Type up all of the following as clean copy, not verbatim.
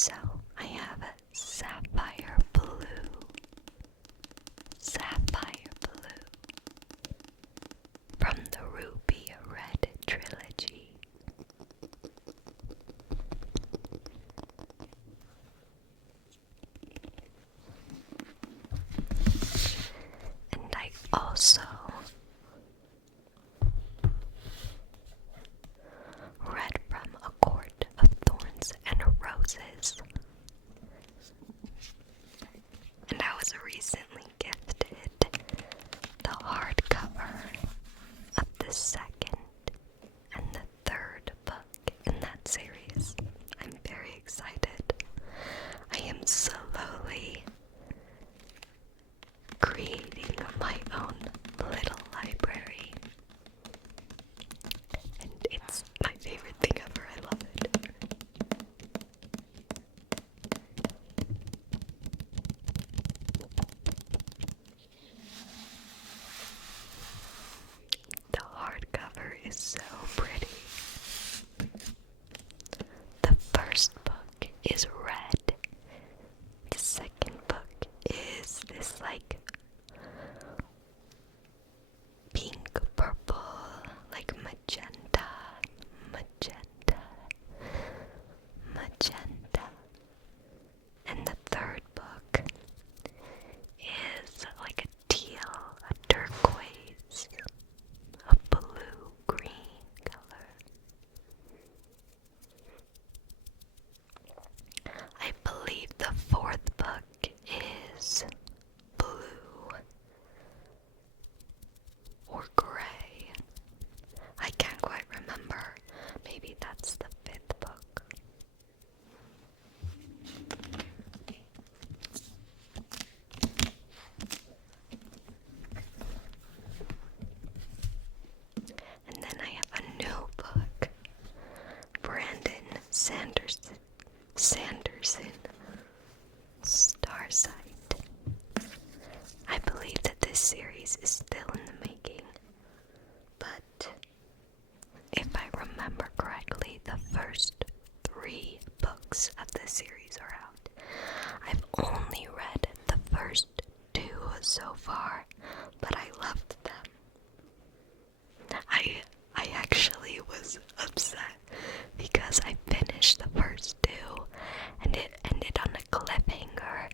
So I have a sapphire blue, from the ruby red trilogy. And I also read from A Court of Thorns and Roses. And I was recently gifted the hardcover of the second and the third book in that series. I'm very excited. I am slowly creating my own little library. And it's my favorite thing ever. I love it. The hardcover is so pretty. The first book is red. The second book is this like pink, purple, like magenta. And the third book is like a teal, a turquoise, a blue-green color. I believe the fourth book is blue or gray. I can't quite remember. Maybe that's the fifth book. And then I have a new book, Brandon Sanderson, Starsight. I believe that this series is still in the making, but if I remember correctly, the first 3 books of the series are out. I've only read the first 2 so far, but I loved them. I actually was upset because I finished the first 2 and it ended on a cliffhanger,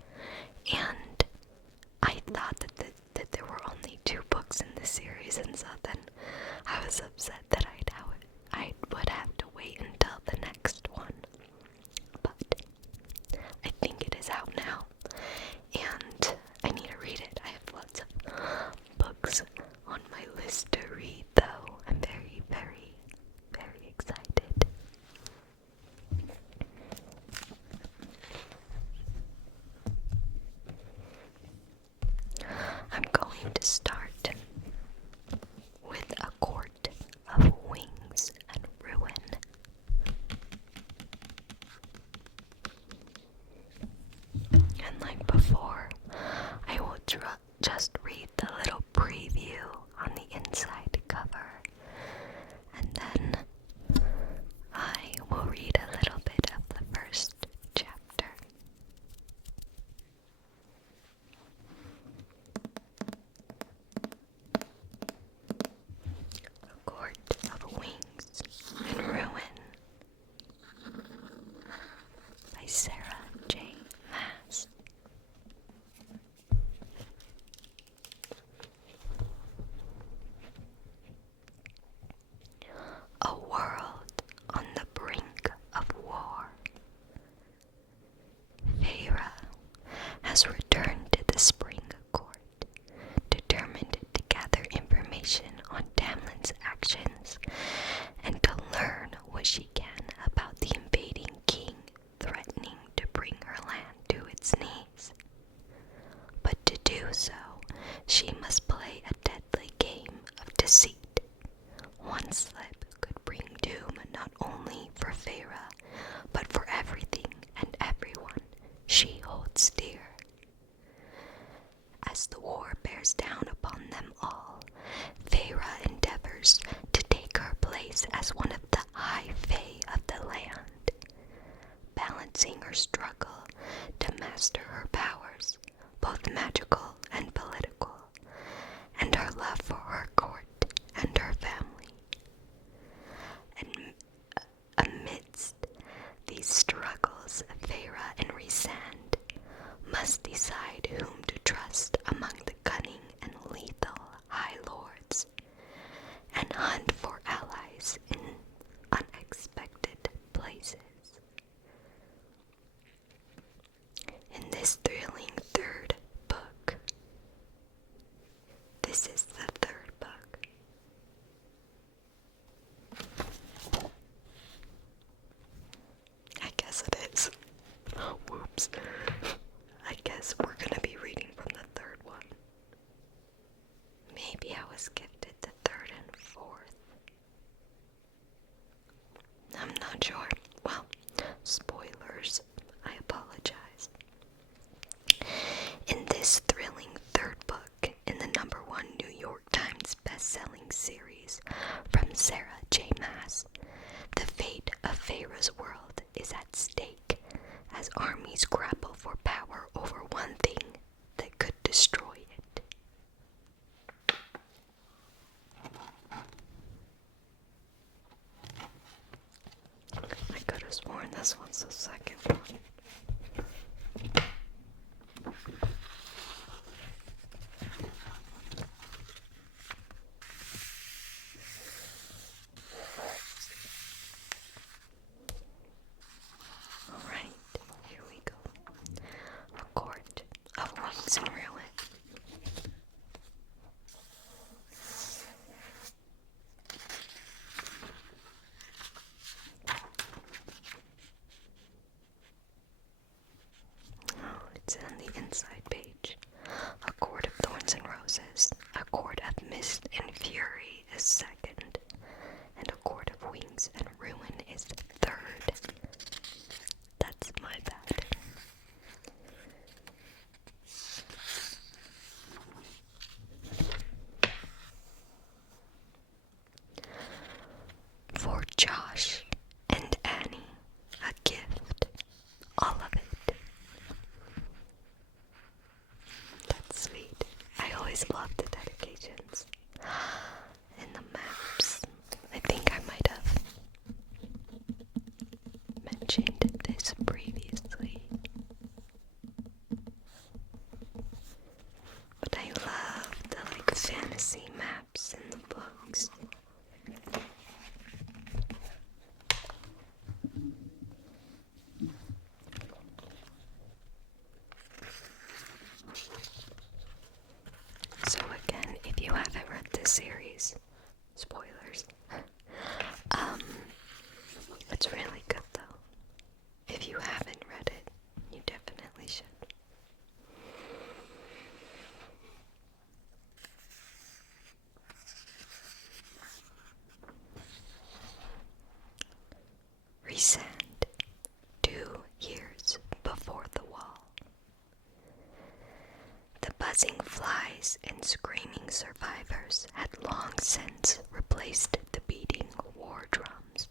and I thought that there were only 2 books in the series, and so then I was upset that I would have to wait until the next one. But I think it is out now, and I need to read it. I have lots of books on my list to read, though. I'm very, very, very excited. I'm going to start with A Court of Wings and Ruin. And like before, I will just read the little preview on the inside cover, and then I will read a little bit of the first chapter. A Court of Wings and Ruin by Sarah J. Maas. A world on the brink of war. Feyre has returned to the Spring Court, determined to gather information on Tamlin's actions and to learn what she can about the invading king threatening to bring her land to its knees. But to do so, she must play a deadly game of deceit. One slip could bring doom not only for Feyre, but for everything and everyone she holds dear. As the war bears down upon them all, Feyre endeavors to take her place as one of the high fae of the land, witnessing her struggle to master her powers, both magical and political, and her love for her court and her family. And amidst these struggles, Feyre and Rhysand must decide whom to trust among the cunning and lethal High Lords, and hunt for allies in unexpected places. In this thrilling third book, this is the third book. I guess it is. Whoops. I guess we're gonna be reading from the third one. Maybe I was gifted the third and fourth. I'm not sure. Well, spoilers. I apologize. In this thrilling third book in the #1 New York Times best-selling series from Sarah J. Maas, the fate of Feyre's world is at stake as armies grapple for power over one thing that could destroy it. I could have sworn this one's the second one. Alright, here we go. A Court of Wings and Ruin. Oh, it's on the inside page. A Court of Thorns and Roses, a Court of Mist and Fury is second, and a Court of Wings and Ruin is third. That's my bad. For Josh and Annie, a gift, all of it. That's sweet. I always love the dedications and the maps. I think I might have mentioned this previously, but I love the fantasy maps in the books. So again, if you haven't read this series, spoilers, it's really good though. If you haven't read it, you definitely should. Rhysand, 2 years before the wall. The buzzing flies and screaming survivors had long since replaced the beating war drums.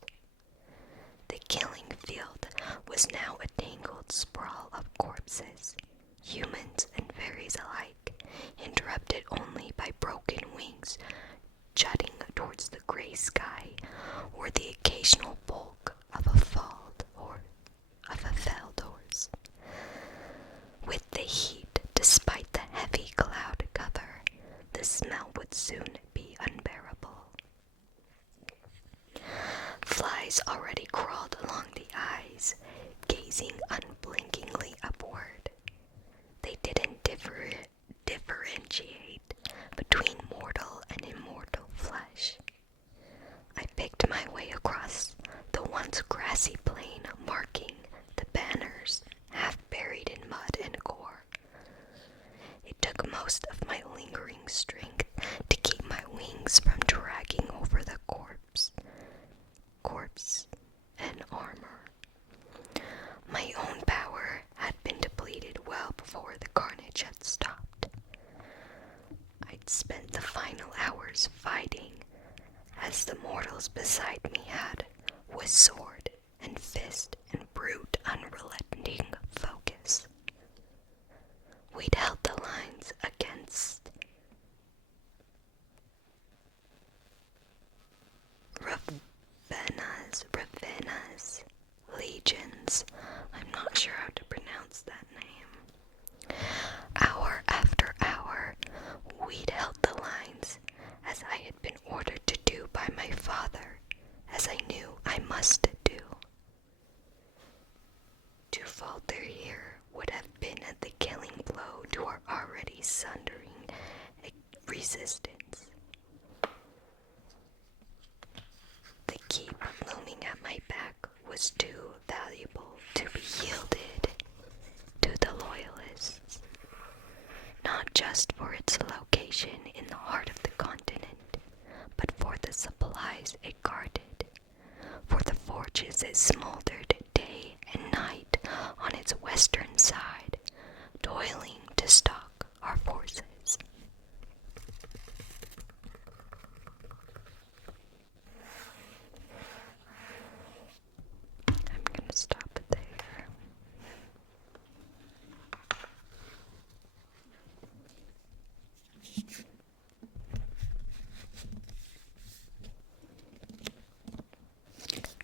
The killing field was now a tangled sprawl of corpses, humans and fairies alike, interrupted only by broken wings jutting towards the gray sky, or the occasional bulk of a felled horse. With the heat, despite the heavy cloud cover, the smell would soon be unbearable. Flies already crawled along the eyes, gazing unblinkingly upward. They didn't differentiate between mortal and immortal flesh. I picked my way across the once grassy plain, marking the banners, half buried in mud and gore. It took most of my lingering strength to keep my wings from dragging over the corpse and armor. My own power had been depleted well before the carnage had stopped. I'd spent the final hours fighting, as the mortals beside me had, with sword and fist and brute unrelenting. must do. To falter here would have been the killing blow to our already sundering resistance. The keep looming at my back was too valuable to be yielded to the Loyalists, not just for its location in the heart of the continent, but for the supplies it guarded, for the forges it smoldered day and night on its western side, toiling to stock our forces. I'm gonna stop it there.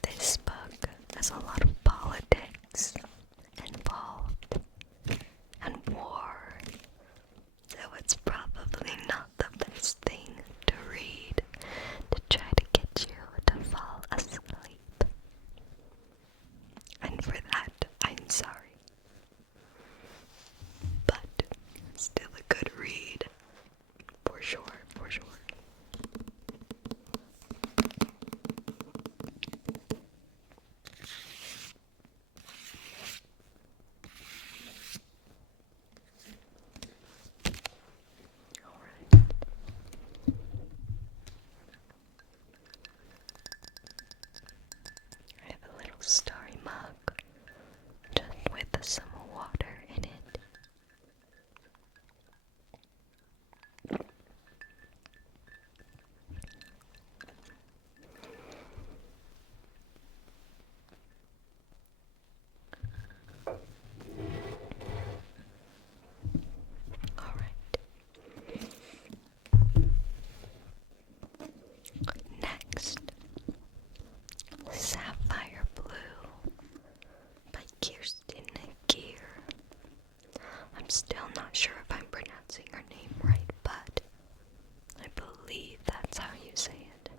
This book has a lot of politics involved and war, so it's probably not the best thing to read to try to get you to fall asleep. And for that, I'm sorry. But still a good read, for sure, for sure. Alright. I have a little starry mug just with some water in it. Alright. Next, Sapphire Blue by Kirsten Gear. I'm still not sure if I'm pronouncing her name right, but I believe that's how you say it.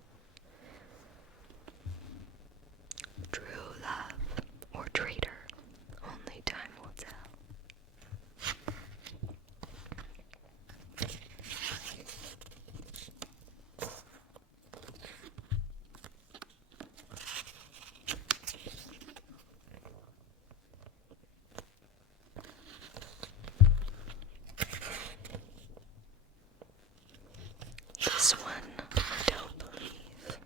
True love or traitor, only time will tell. This one, I don't believe.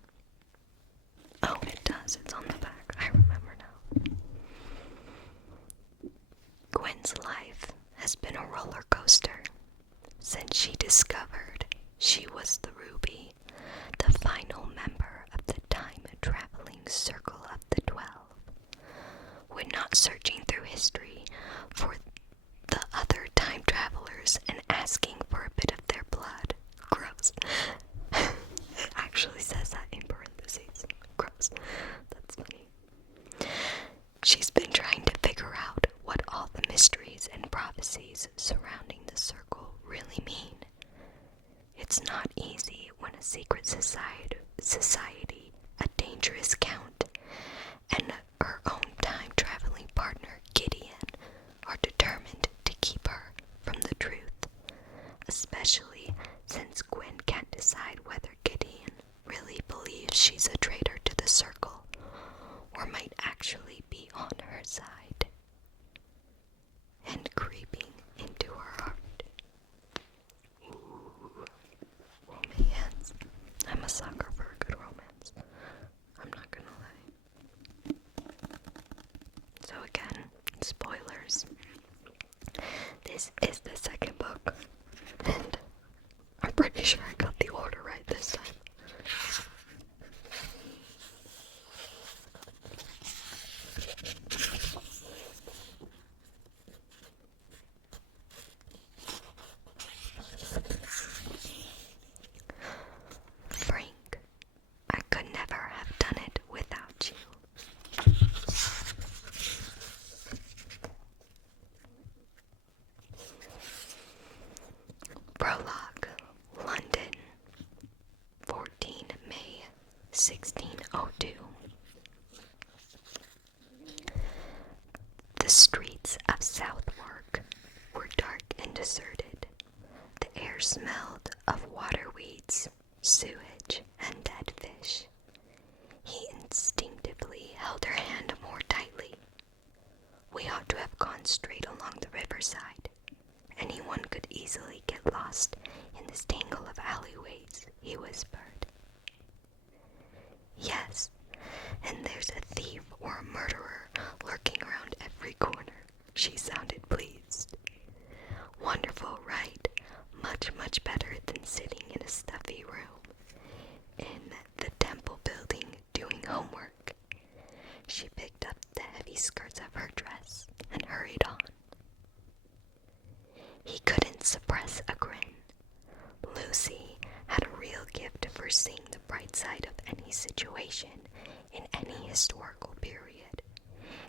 Oh, it does. It's on the back. I remember now. Gwen's life has been a roller coaster since she discovered she was the Ruby, the final member of the time-traveling Circle of the 12. When not searching through history for the other time travelers and asking for a bit of their blood. Gross. It actually says that in parentheses. Gross. That's funny. She's been trying to figure out what all the mysteries and prophecies surrounding the circle really mean. It's not easy when a secret society, a dangerous count, and her own time-traveling partner, Gideon, are determined to keep her from the truth, especially since Gwen can't decide whether Gideon really believes she's a traitor to the circle or might actually be on her side and creeping into her heart. Ooh, romance. I'm a sucker for a good romance. I'm not gonna lie. So again, spoilers. This is the second book, and I'm pretty sure I got the order right this time. Frank, I could never have done it without you. Prologue, London, asserted. The air smelled of water weeds, sewage, and dead fish. He instinctively held her hand more tightly. We ought to have gone straight along the riverside. Anyone could easily get lost in this tangle of alleyways, he whispered. Yes, and there's a thief or a murderer lurking around every corner. She sounded pleased. Wonderful, right? Much, much better than sitting in a stuffy room in the temple building doing homework. She picked up the heavy skirts of her dress and hurried on. He couldn't suppress a grin. Lucy had a real gift for seeing the bright side of any situation in any historical period.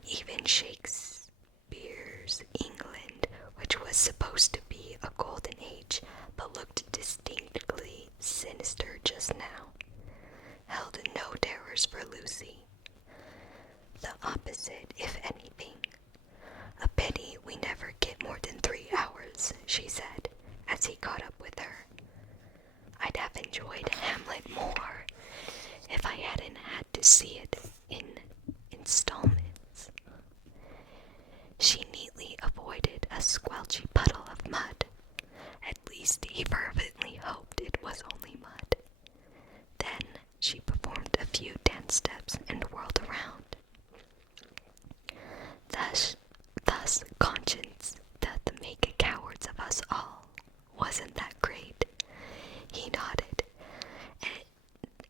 Even Shakespeare's England, which was supposed to be a golden age but looked distinctly sinister just now, held no terrors for Lucy. The opposite, if anything. A pity we never get more than 3 hours, she said, as he caught up with her. I'd have enjoyed Hamlet more if I hadn't had to see it in installments. She neatly avoided a squelchy puddle of mud. At least he fervently hoped it was only mud. Then she performed a few dance steps and whirled around. Thus, conscience doth make cowards of us all. Wasn't that great? He nodded,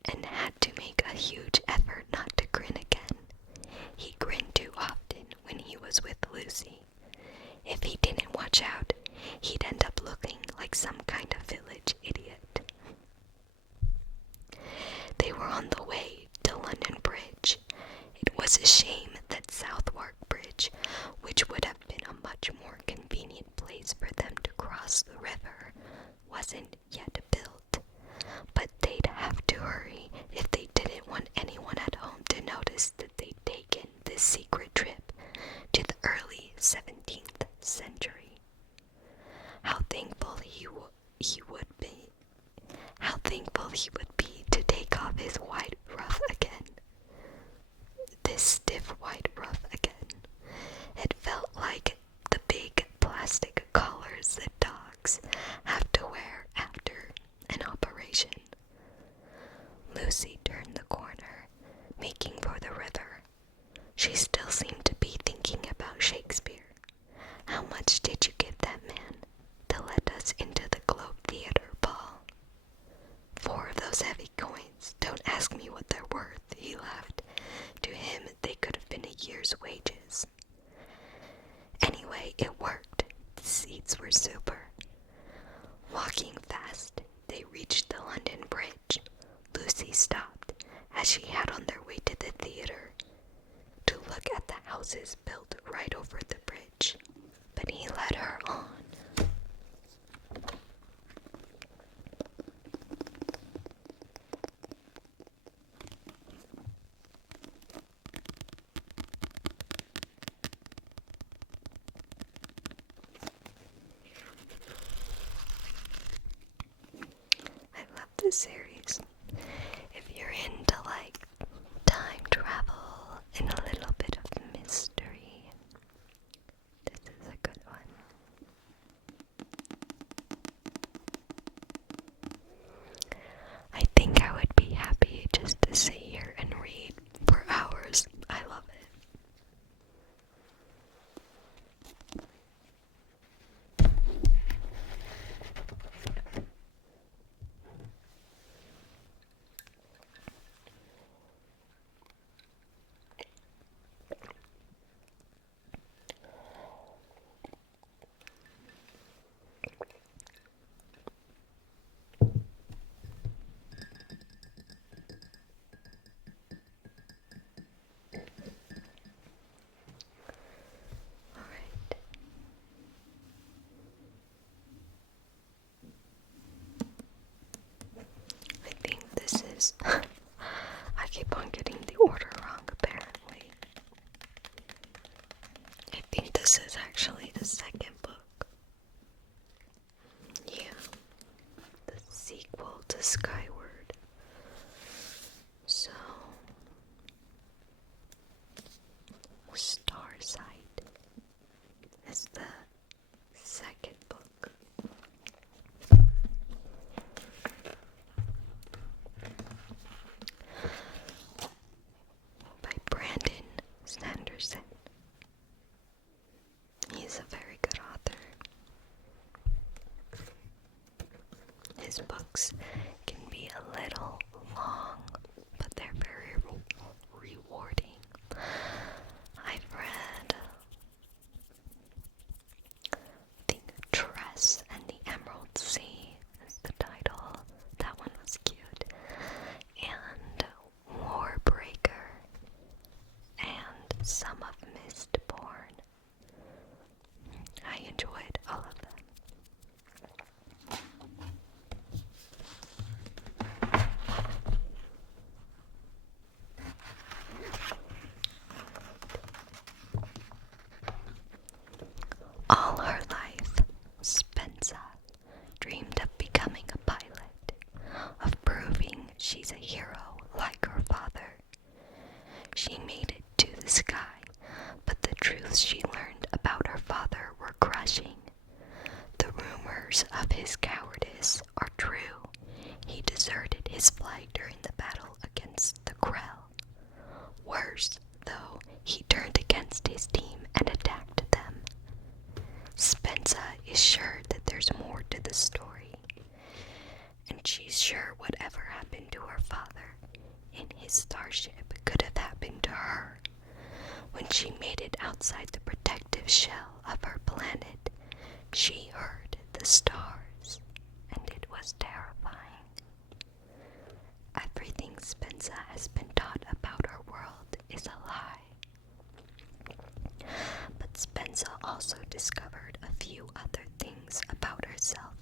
and had to make a huge effort not to grin again. He grinned too often when he was with Lucy. If he didn't watch out, he'd end up looking like some kind of village idiot. They were on the way to London Bridge. It was a shame that Southwark Bridge, which would have been a much more convenient place for them to cross the river, wasn't yet built. But they'd have to hurry if they didn't want anyone at home to notice that they'd taken this secret trip to the early 17th century. How thankful he would be. How thankful he would be to take off his white ruff again. This stiff white ruff again. It felt like the big plastic collars that dogs have to wear after an operation. Lucy turned the corner, making for the river. She still seemed to be thinking about Shakespeare. How much did you give that man to let us into the Globe Theatre, Paul? 4 of those heavy coins. Don't ask me what they're worth, he laughed. To him, they could have been a year's wages. Anyway, it worked. The seats were super. Walking fast, they reached the London Bridge. Lucy stopped, as she had on their way to the theatre, to look at the houses built right over the bridge. But he led her on. The series. If you're into like time travel and a little bit of mystery, this is a good one. I think I would be happy just to sit here and read for hours. I love it. I keep on getting the order wrong, apparently. I think this is actually the second book. skyward. So, Starsight is the second book. By Brandon Sanderson. He's a very good author. His books can be a little long, but they're very rewarding. I've read The Tress and the Emerald Sea is the title. That one was cute. And Warbreaker and some of Mistborn. I enjoyed all of them. All her life, Spencer dreamed of becoming a pilot, of proving she's a hero like her father. She made it to the sky, but the truths she learned about her father were crushing. The rumors of his cowardice are true. He deserted his flight during the battle against the Krell. Worse, though, he turned against his team and attacked them. Spencer is sure that there's more to the story, and she's sure whatever happened to her father in his starship could have happened to her. When she made it outside the protective shell of her planet, she heard the stars, and it was terrifying. Everything Spencer has been taught about her world is a lie. But Spencer also discovered a few other things about herself,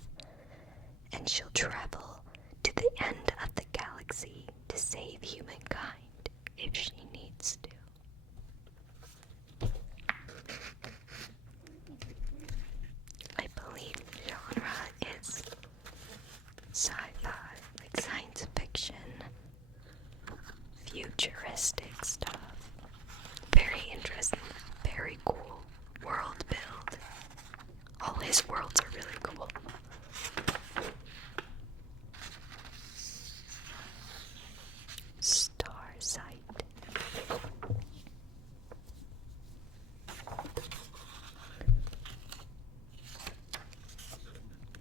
and she'll travel to the end of the galaxy to save humankind if she needs to. I believe the genre is sci-fi, like science fiction, futuristic stuff. Very interesting, very cool world build. All his worlds are really cool. Starsight.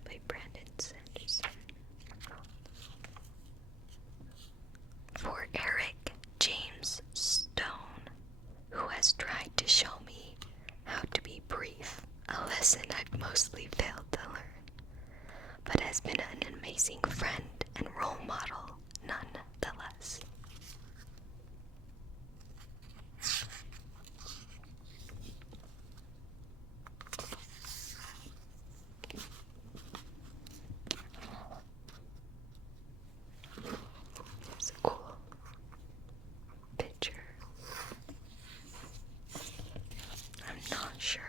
By Brandon Sanderson. For Eric James Stone, who has tried to show me how to be brief, a lesson I've mostly failed to learn, but has been an amazing friend and role model nonetheless. It's a cool picture. I'm not sure.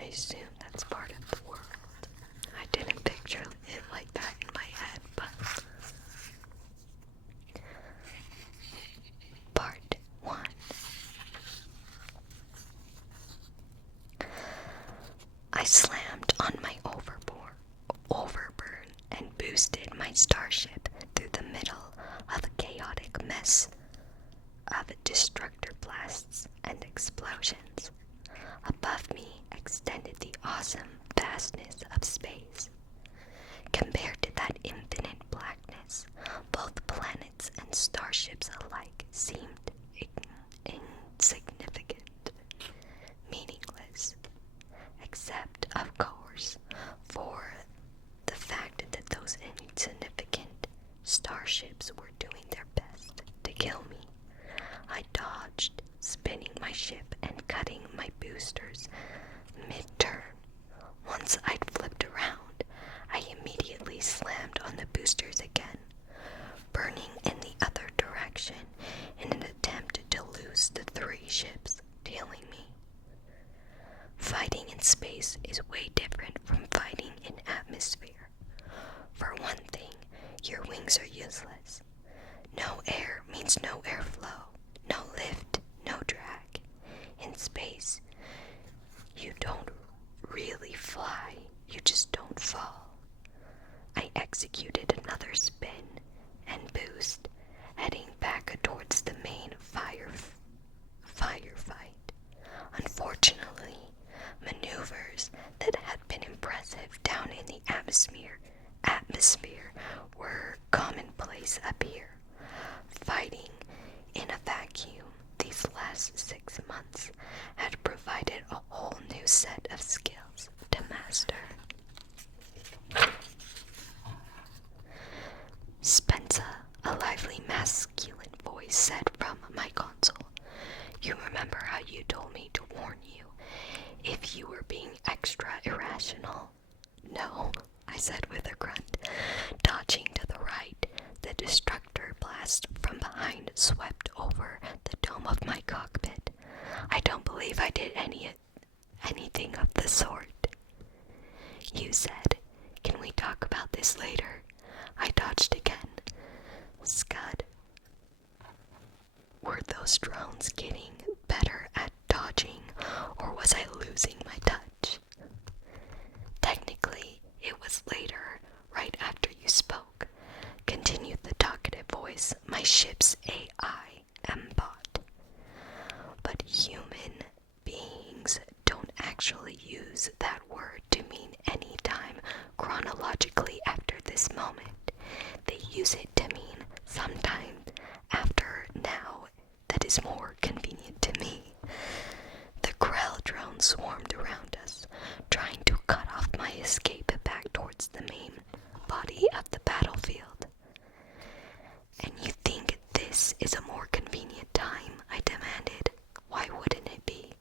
I assume that's part of the world. I didn't picture it like that in my head, but Part 1. I slammed on my overburn and boosted my starship through the middle of a chaotic mess of destructor blasts and explosions. Above me extended the awesome vastness of space. Compared to that infinite blackness, both planets and starships alike seemed insignificant, meaningless, except, of course, for the fact that those insignificant starships were doing their best to kill me. I dodged, spinning my ship and cutting my boosters mid-turn. Once I'd flipped around, I immediately slammed on the boosters again, burning in the other direction in an attempt to lose the 3 ships tailing me. Fighting in space is way different from fighting said from my console. You remember how you told me to warn you if you were being extra irrational? No, I said with a grunt. Dodging to the right, the destructor blast from behind swept over the dome of my cockpit. I don't believe I did anything of the sort. You said, "Can we talk about this later?" I dodged again. Scud. Were those drones getting better at dodging, or was I losing my touch? Technically, it was later, right after you spoke, continued the talkative voice, my ship's AI M-bot. But human beings don't actually use that word to mean any time chronologically after this moment. They use it to mean sometime after now that is more convenient to me. The Grell drone swarmed around us, trying to cut off my escape back towards the main body of the battlefield. And you think this is a more convenient time? I demanded. Why wouldn't it be?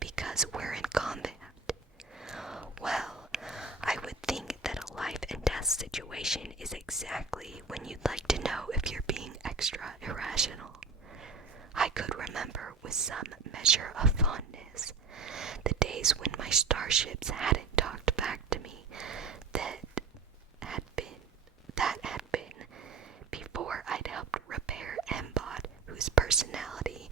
Because we're in combat. Well, I would think that a life and death situation is exactly when you'd like to know if you're being extra irrational. I could remember with some measure of fondness the days when my starships hadn't talked back to me that had been before I'd helped repair Mbot, whose personality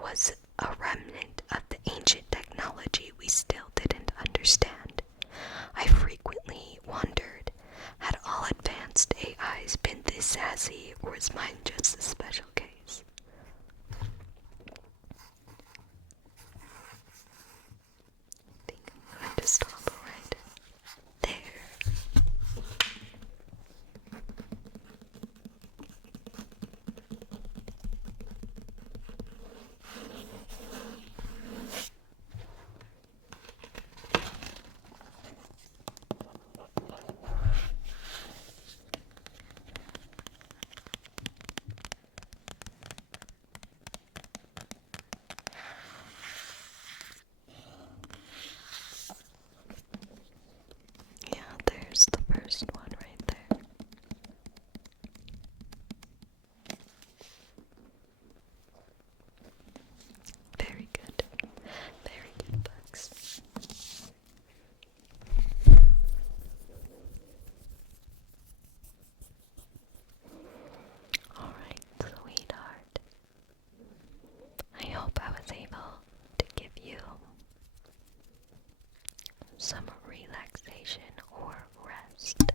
was a remnant of the ancient technology we still didn't understand. I frequently wondered, had all advanced AIs been this sassy, or was mine just a special case? I think I'm going to stop right there. Yeah, there's the first one right there. Very good. Very good books. Alright, sweetheart. I hope I was able to give you some relaxation or rest.